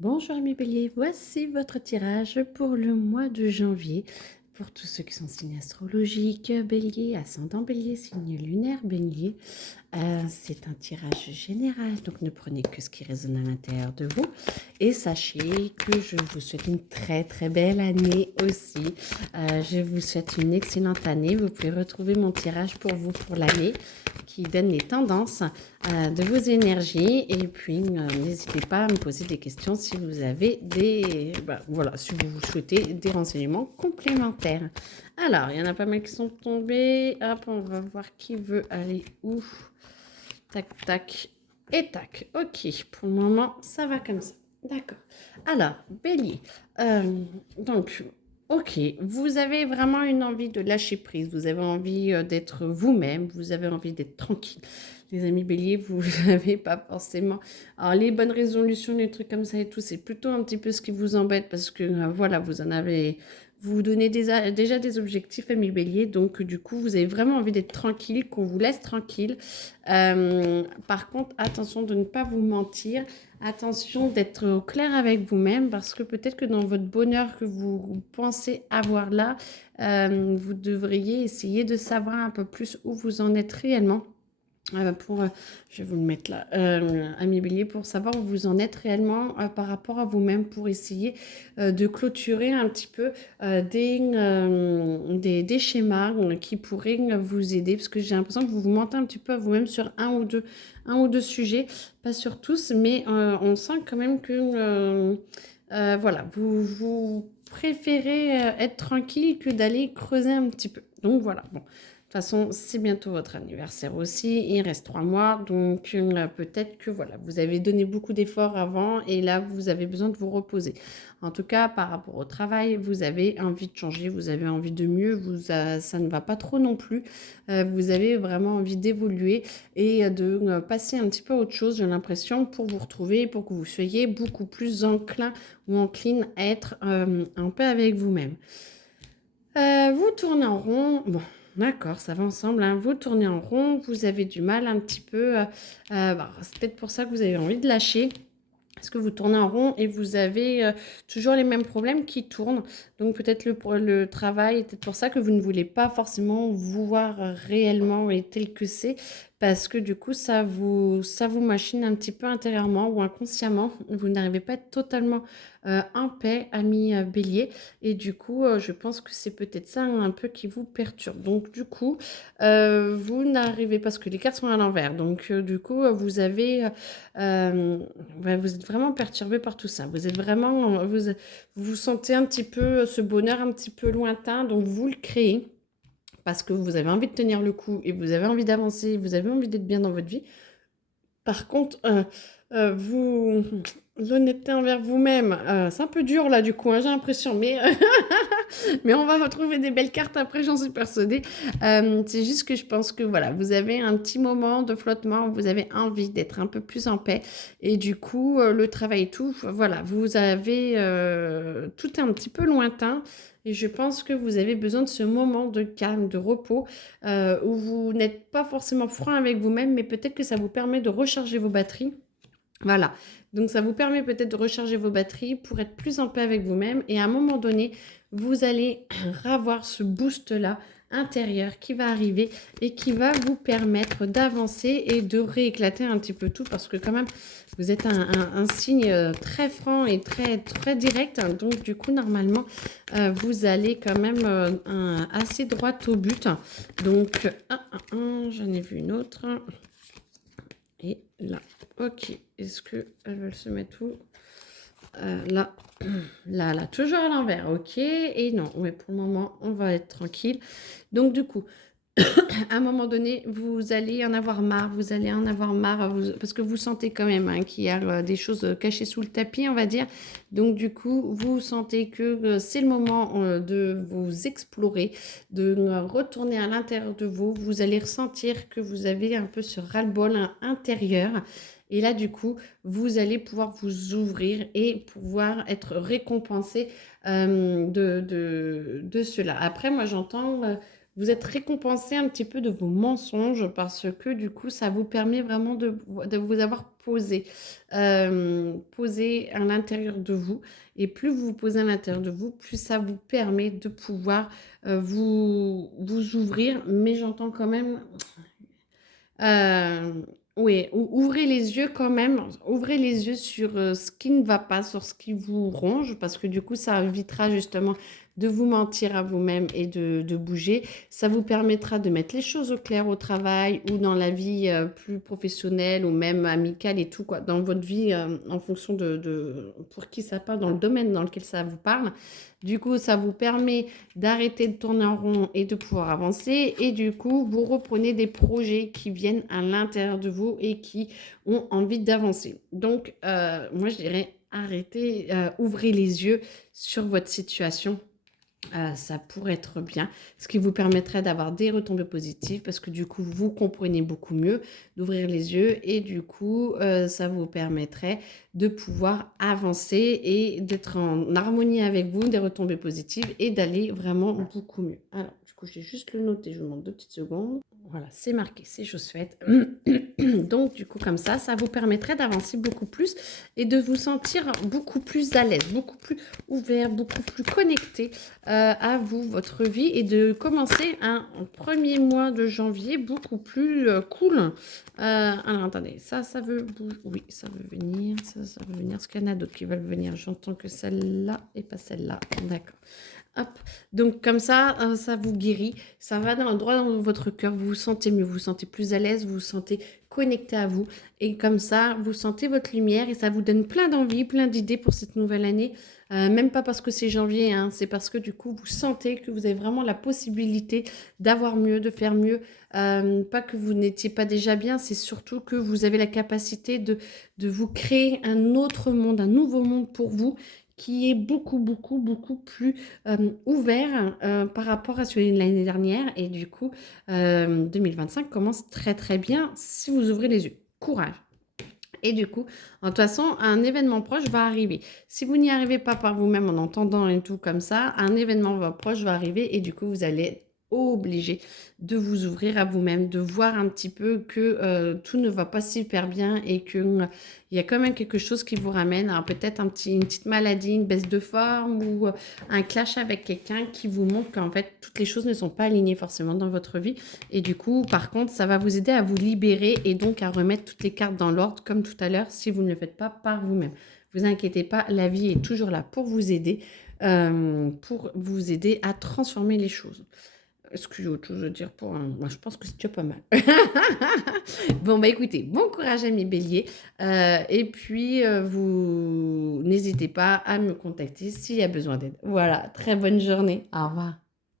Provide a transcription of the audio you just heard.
Bonjour mes béliers, voici votre tirage pour le mois de janvier. Pour tous ceux qui sont signes astrologiques, bélier, ascendant bélier, signe lunaire bélier. C'est un tirage général, donc ne prenez que ce qui résonne à l'intérieur de vous. Et sachez que je vous souhaite une très très belle année aussi. Je vous souhaite une excellente année. Vous pouvez retrouver mon tirage pour vous pour l'année qui donne les tendances de vos énergies. Et puis, n'hésitez pas à me poser des questions si vous avez si vous souhaitez des renseignements complémentaires. Alors, il y en a pas mal qui sont tombés. Hop, on va voir qui veut aller où. Tac, tac et tac. Ok, pour le moment, ça va comme ça. D'accord. Alors, bélier. Donc, ok, vous avez vraiment une envie de lâcher prise. Vous avez envie d'être vous-même. Vous avez envie d'être tranquille. Les amis béliers, vous n'avez pas forcément. Alors, les bonnes résolutions, les trucs comme ça et tout, c'est plutôt un petit peu ce qui vous embête parce que voilà, vous en avez. Vous vous donnez déjà des objectifs, amis béliers. Donc, du coup, vous avez vraiment envie d'être tranquille, qu'on vous laisse tranquille. Par contre, attention de ne pas vous mentir, attention d'être au clair avec vous-même parce que peut-être que dans votre bonheur que vous pensez avoir là, vous devriez essayer de savoir un peu plus où vous en êtes réellement. Je vais vous le mettre là, ami bélier, pour savoir où vous en êtes réellement par rapport à vous-même, pour essayer de clôturer un petit peu des schémas qui pourraient vous aider, parce que j'ai l'impression que vous vous mentez un petit peu à vous-même sur un ou deux sujets, pas sur tous, mais on sent quand même que voilà, vous préférez être tranquille que d'aller creuser un petit peu. Donc voilà, bon. De toute façon, c'est bientôt votre anniversaire aussi. Il reste 3 mois. Donc, peut-être que voilà, vous avez donné beaucoup d'efforts avant et là, vous avez besoin de vous reposer. En tout cas, par rapport au travail, vous avez envie de changer, vous avez envie de mieux, ça ne va pas trop non plus. Vous avez vraiment envie d'évoluer et de passer un petit peu à autre chose, j'ai l'impression, pour vous retrouver, pour que vous soyez beaucoup plus enclin ou encline à être en paix avec vous-même. Vous tournez en rond. Bon, d'accord, ça va ensemble, hein. Vous tournez en rond, vous avez du mal un petit peu. C'est peut-être pour ça que vous avez envie de lâcher. Parce que vous tournez en rond et vous avez toujours les mêmes problèmes qui tournent. Donc peut-être le travail, peut-être pour ça que vous ne voulez pas forcément vous voir réellement et tel que c'est. Parce que du coup, ça vous machine un petit peu intérieurement ou inconsciemment. Vous n'arrivez pas à être totalement en paix, ami bélier. Et du coup, je pense que c'est peut-être ça un peu qui vous perturbe. Donc du coup, vous n'arrivez pas, parce que les cartes sont à l'envers. Donc du coup, vous avez... ouais, vous êtes vraiment perturbé par tout ça. Vous êtes vraiment, vous sentez un petit peu ce bonheur un petit peu lointain, donc vous le créez parce que vous avez envie de tenir le coup et vous avez envie d'avancer, vous avez envie d'être bien dans votre vie. Par contre, l'honnêteté envers vous-même, c'est un peu dur là du coup, hein, j'ai l'impression, mais mais on va retrouver des belles cartes après, j'en suis persuadée. C'est juste que je pense que voilà, vous avez un petit moment de flottement où vous avez envie d'être un peu plus en paix. Et du coup, le travail et tout, voilà, vous avez tout est un petit peu lointain. Et je pense que vous avez besoin de ce moment de calme, de repos, où vous n'êtes pas forcément franc avec vous-même, mais peut-être que ça vous permet de recharger vos batteries. Voilà, donc ça vous permet peut-être de recharger vos batteries pour être plus en paix avec vous-même et à un moment donné, vous allez avoir ce boost-là intérieur qui va arriver et qui va vous permettre d'avancer et de rééclater un petit peu tout parce que quand même, vous êtes un signe très franc et très, très direct. Donc du coup, normalement, vous allez quand même assez droit au but. Donc, j'en ai vu une autre. Et là, ok. Est-ce qu'elles veulent se mettre où? Là, là, toujours à l'envers. Ok. Et non, ouais, pour le moment, on va être tranquille. Donc, du coup, à un moment donné, vous allez en avoir marre, vous allez en avoir marre, parce que vous sentez quand même hein, qu'il y a des choses cachées sous le tapis, on va dire. Donc du coup, vous sentez que c'est le moment de vous explorer, de retourner à l'intérieur de vous. Vous allez ressentir que vous avez un peu ce ras-le-bol intérieur. Et là, du coup, vous allez pouvoir vous ouvrir et pouvoir être récompensé de cela. Après, moi, j'entends... vous êtes récompensé un petit peu de vos mensonges parce que du coup, ça vous permet vraiment de vous avoir posé, posé à l'intérieur de vous. Et plus vous vous posez à l'intérieur de vous, plus ça vous permet de pouvoir vous ouvrir. Mais j'entends quand même oui, ouvrez les yeux quand même, ouvrez les yeux sur ce qui ne va pas, sur ce qui vous ronge, parce que du coup, ça évitera justement de vous mentir à vous-même et de bouger. Ça vous permettra de mettre les choses au clair au travail ou dans la vie plus professionnelle ou même amicale et tout, quoi, dans votre vie en fonction pour qui ça parle, dans le domaine dans lequel ça vous parle. Du coup, ça vous permet d'arrêter de tourner en rond et de pouvoir avancer. Et du coup, vous reprenez des projets qui viennent à l'intérieur de vous et qui ont envie d'avancer. Donc, moi, je dirais arrêtez, ouvrez les yeux sur votre situation. Ça pourrait être bien, ce qui vous permettrait d'avoir des retombées positives parce que du coup, vous comprenez beaucoup mieux, d'ouvrir les yeux et du coup, ça vous permettrait de pouvoir avancer et d'être en harmonie avec vous, des retombées positives et d'aller vraiment beaucoup mieux. Alors, du coup, j'ai juste le noté, je vous demande 2 petites secondes. Voilà, c'est marqué, c'est chose faite. Donc, du coup, comme ça vous permettrait d'avancer beaucoup plus et de vous sentir beaucoup plus à l'aise, beaucoup plus ouvert, beaucoup plus connecté à vous, votre vie et de commencer un premier mois de janvier beaucoup plus cool. Alors, attendez, ça veut bouger. Oui, ça veut venir, ça veut venir. Est-ce qu'il y en a d'autres qui veulent venir? J'entends que celle-là et pas celle-là. D'accord. Hop. Donc comme ça vous guérit, ça va droit dans votre cœur, vous vous sentez mieux, vous vous sentez plus à l'aise, vous vous sentez connecté à vous. Et comme ça, vous sentez votre lumière et ça vous donne plein d'envie, plein d'idées pour cette nouvelle année. Même pas parce que c'est janvier, hein, c'est parce que du coup, vous sentez que vous avez vraiment la possibilité d'avoir mieux, de faire mieux. Pas que vous n'étiez pas déjà bien, c'est surtout que vous avez la capacité de vous créer un autre monde, un nouveau monde pour vous qui est beaucoup, beaucoup, beaucoup plus ouvert par rapport à celui de l'année dernière. Et du coup, 2025 commence très, très bien si vous ouvrez les yeux. Courage. Et du coup, de toute façon, un événement proche va arriver. Si vous n'y arrivez pas par vous-même en entendant et tout comme ça, un événement proche va arriver et du coup, vous allez être obligé de vous ouvrir à vous-même, de voir un petit peu que tout ne va pas super bien et qu'il il y a quand même quelque chose qui vous ramène à peut-être une petite maladie, une baisse de forme ou un clash avec quelqu'un qui vous montre qu'en fait, toutes les choses ne sont pas alignées forcément dans votre vie. Et du coup, par contre, ça va vous aider à vous libérer et donc à remettre toutes les cartes dans l'ordre, comme tout à l'heure, si vous ne le faites pas par vous-même. Vous inquiétez pas, la vie est toujours là pour vous aider à transformer les choses. Est-ce que j'ai autre chose à dire pour un... Moi, je pense que c'est déjà pas mal. Bon, bah écoutez, bon courage à mes béliers. Et puis, vous n'hésitez pas à me contacter s'il y a besoin d'aide. Voilà, très bonne journée. Au revoir.